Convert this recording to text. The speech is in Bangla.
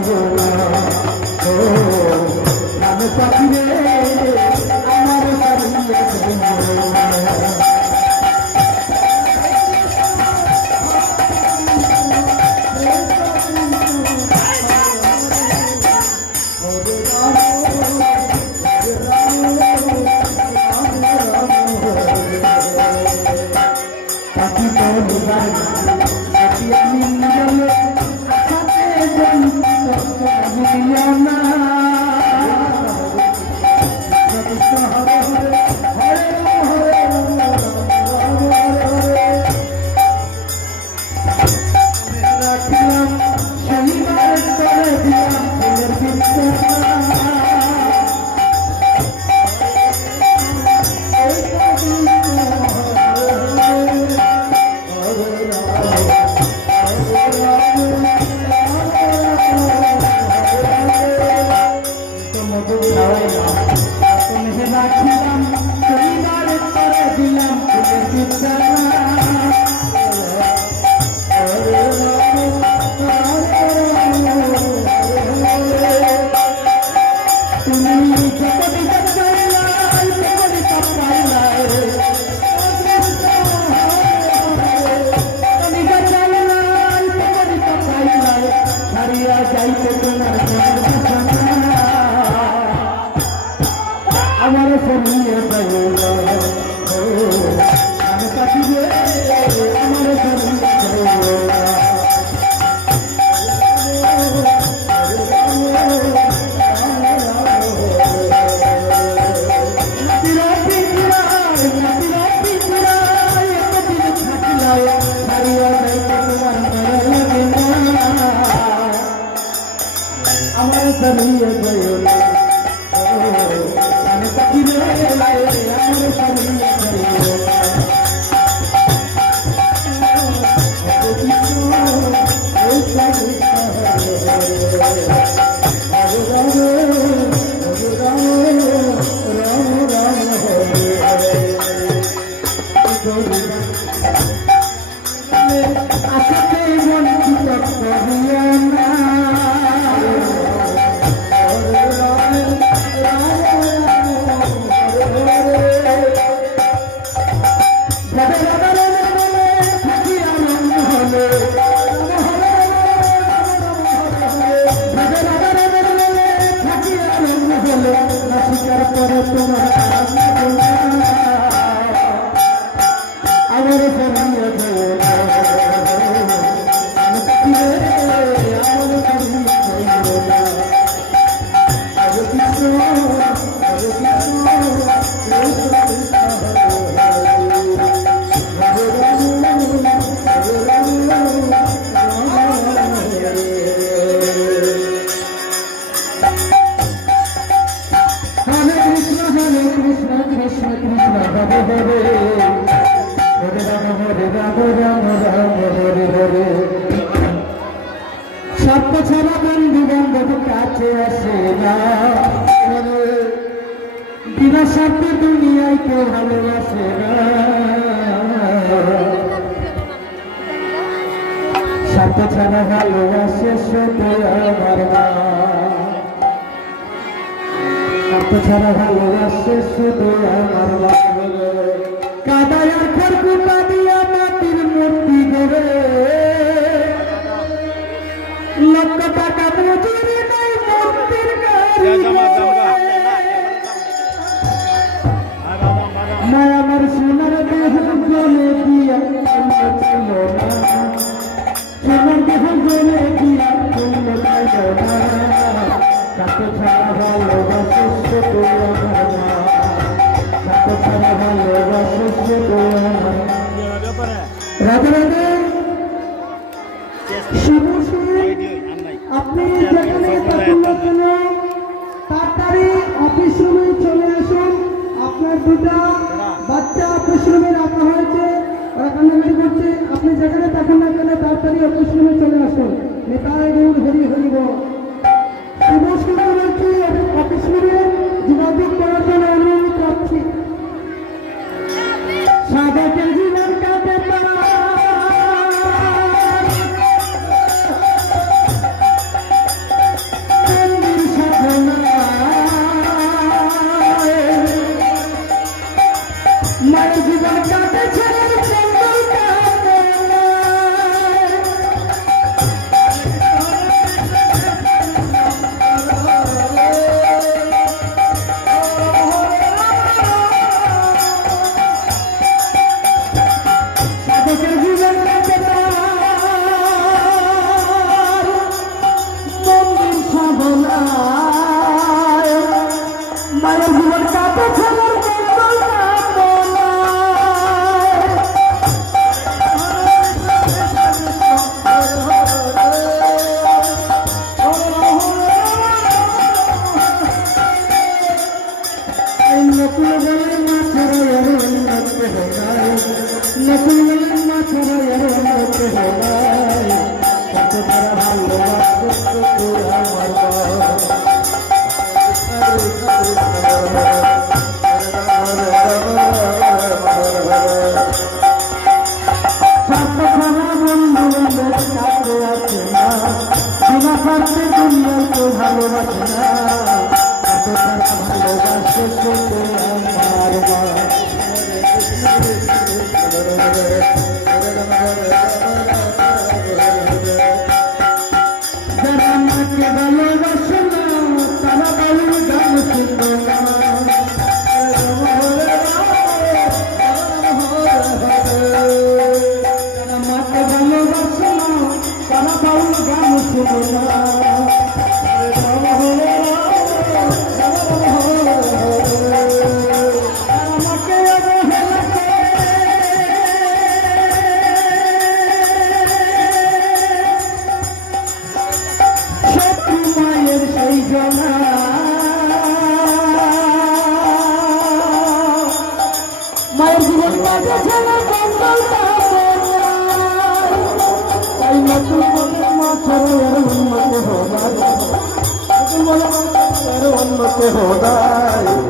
যাইও না ও প্রাণ পাখি রে আমার সারিয়া যাইও না আমার সরিয়ে যাইও না আমি পাখি রে আমার সরিয়ে যাইও না আমার সরিয়ে যাইও না সত্য ছাড়া বন্ধু বান্ধব কাছে আসে না বিনা সত্য দুনিয়ায় কেউ ভালোবাসে না সত্য ছাড়া ভালোবাসে শুধু আমার মা সত্য ছাড়া ভালোবাসে শুধু আমার মা কাদায়ার খড়কুটা দিয়া মাটির মূর্তি ধরে লক্ষ টাকা মজুরি নাই মূর্তির মায়া আমার সোনার দেহ গলে দিয়া ছিল না সোনার দেহ গলে দিয়া তুলল না কাকে ছাড়া ভালোবাসে শুধু আমার মা কাকে ছাড়া ভালোবাসে শুধু আমার রাধে রাধে আপনি যেখানে তাড়াতাড়ি অফিস রুমে চলে আসুন আপনার দুটা বাচ্চা অফিস রুমে রাখা হয়েছে ওরা কান্নাকাটি করছে আপনি যেখানে থাকেন না কেন তাড়াতাড়ি অফিস রুমে চলে আসুন নেতায় গৌর হরি হরিব অফিস রুমে যোগাযোগ করার জন্য অনুরোধ করছি সাদা কেজি লঙ্কা কাছে ছেলের মঙ্গল কামনা। নকুল বলে মা ছাড়া আর অন্য কেহ নাই, নকুল বলে মা ছাড়া আর অন্য কেহ নাই, কত তারা ভালোবাসতো আমার মা। ভালোবাসে না কত তারা ভালোবাসে আমার মা। যারা মাকে ভালোবাসে না তারা বাউল গান শুনবে না। যারা মাকে ভালোবাসে না তারা বাউল গান শুনবে না। মায়ের জীবন মাঝে ছেলে মঙ্গল তাই নতুন মা ছাড়া উন্নতি হোদায়, উন্নতি হোদায়।